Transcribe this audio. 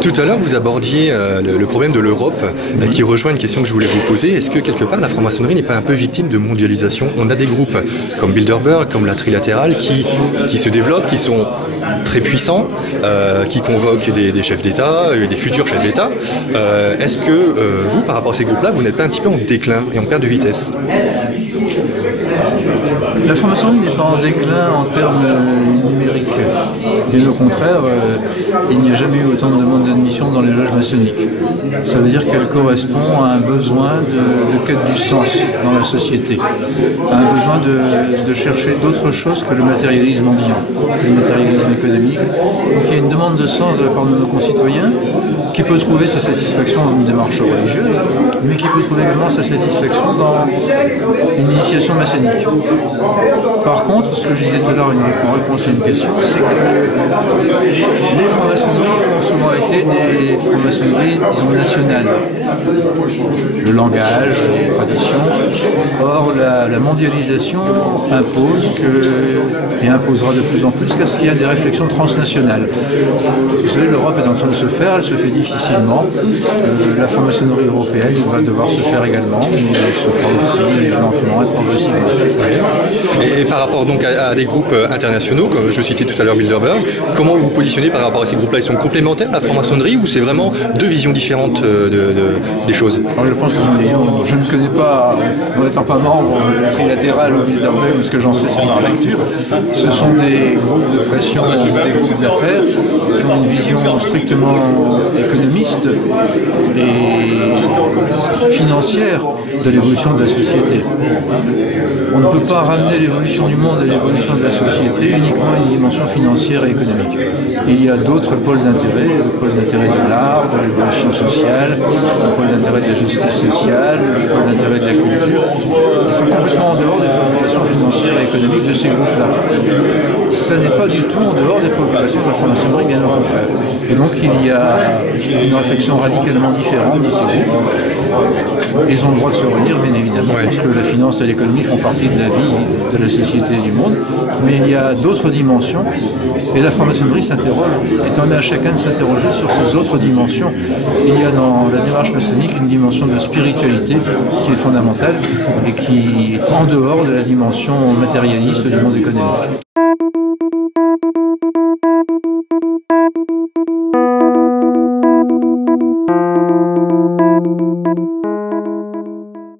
Tout à l'heure, vous abordiez le problème de l'Europe qui rejoint une question que je voulais vous poser. Est-ce que quelque part la franc-maçonnerie n'est pas un peu victime de mondialisation? On a des groupes comme Bilderberg, comme la Trilatérale qui se développent, qui sont très puissants, qui convoquent des chefs d'État, des futurs chefs d'État. Est-ce que vous, par rapport à ces groupes-là, vous n'êtes pas un petit peu en déclin et en perte de vitesse? La franc-maçonnerie n'est pas en déclin en termes numériques. Bien au contraire, il n'y a jamais eu autant de demandes d'admission dans les loges maçonniques. Ça veut dire qu'elle correspond à un besoin de quête du sens dans la société, à un besoin de chercher d'autres choses que le matérialisme ambiant, que le matérialisme économique. Donc il y a une demande de sens de la part de nos concitoyens qui peut trouver sa satisfaction dans une démarche religieuse, mais qui peut trouver également sa satisfaction dans une initiation maçonnique. Par contre, ce que je disais tout à l'heure en réponse à une question, c'est que les francs-maçonneries ont souvent été des francs-maçonneries, disons, nationales. Le langage, les traditions. Or, la mondialisation impose et imposera de plus en plus qu'il y a des réflexions transnationales. Vous savez, l'Europe est en train de se faire, elle se fait difficilement. La franc-maçonnerie européenne va devoir se faire également, mais elle se fera aussi lentement et progressivement. Et par rapport donc à des groupes internationaux, comme je citais tout à l'heure Bilderberg, comment vous vous positionnez par rapport à ces groupes-là? Ils sont complémentaires à la franc-maçonnerie ou c'est vraiment deux visions différentes des choses? Alors je pense que je ne connais pas, en n'étant pas membre de la Trilatérale ou Bilderberg, mais ce que j'en sais c'est par lecture. Ce sont des groupes de pression, des groupes d'affaires qui ont une vision strictement économiste et financière de l'évolution de la société. On ne peut pas ramener l'évolution du monde et l'évolution de la société uniquement à une dimension financière et économique. Il y a d'autres pôles d'intérêt, le pôle d'intérêt de l'art, de l'évolution sociale, le pôle d'intérêt de la justice sociale, le pôle d'intérêt de la culture, qui sont complètement en dehors des préoccupations financières et économiques de ces groupes-là. Ça n'est pas du tout en dehors des préoccupations de la franc-maçonnerie, bien au contraire. Et donc il y a une réflexion radicalement différente de ces groupes. Ils ont le droit de se réunir, bien évidemment, parce que la finance et l'économie font partie de la vie de la société et du monde, mais il y a d'autres dimensions, et la franc-maçonnerie s'interroge, et permet à chacun de s'interroger sur ces autres dimensions. Il y a dans la démarche maçonnique une dimension de spiritualité qui est fondamentale, et qui est en dehors de la dimension matérialiste du monde économique.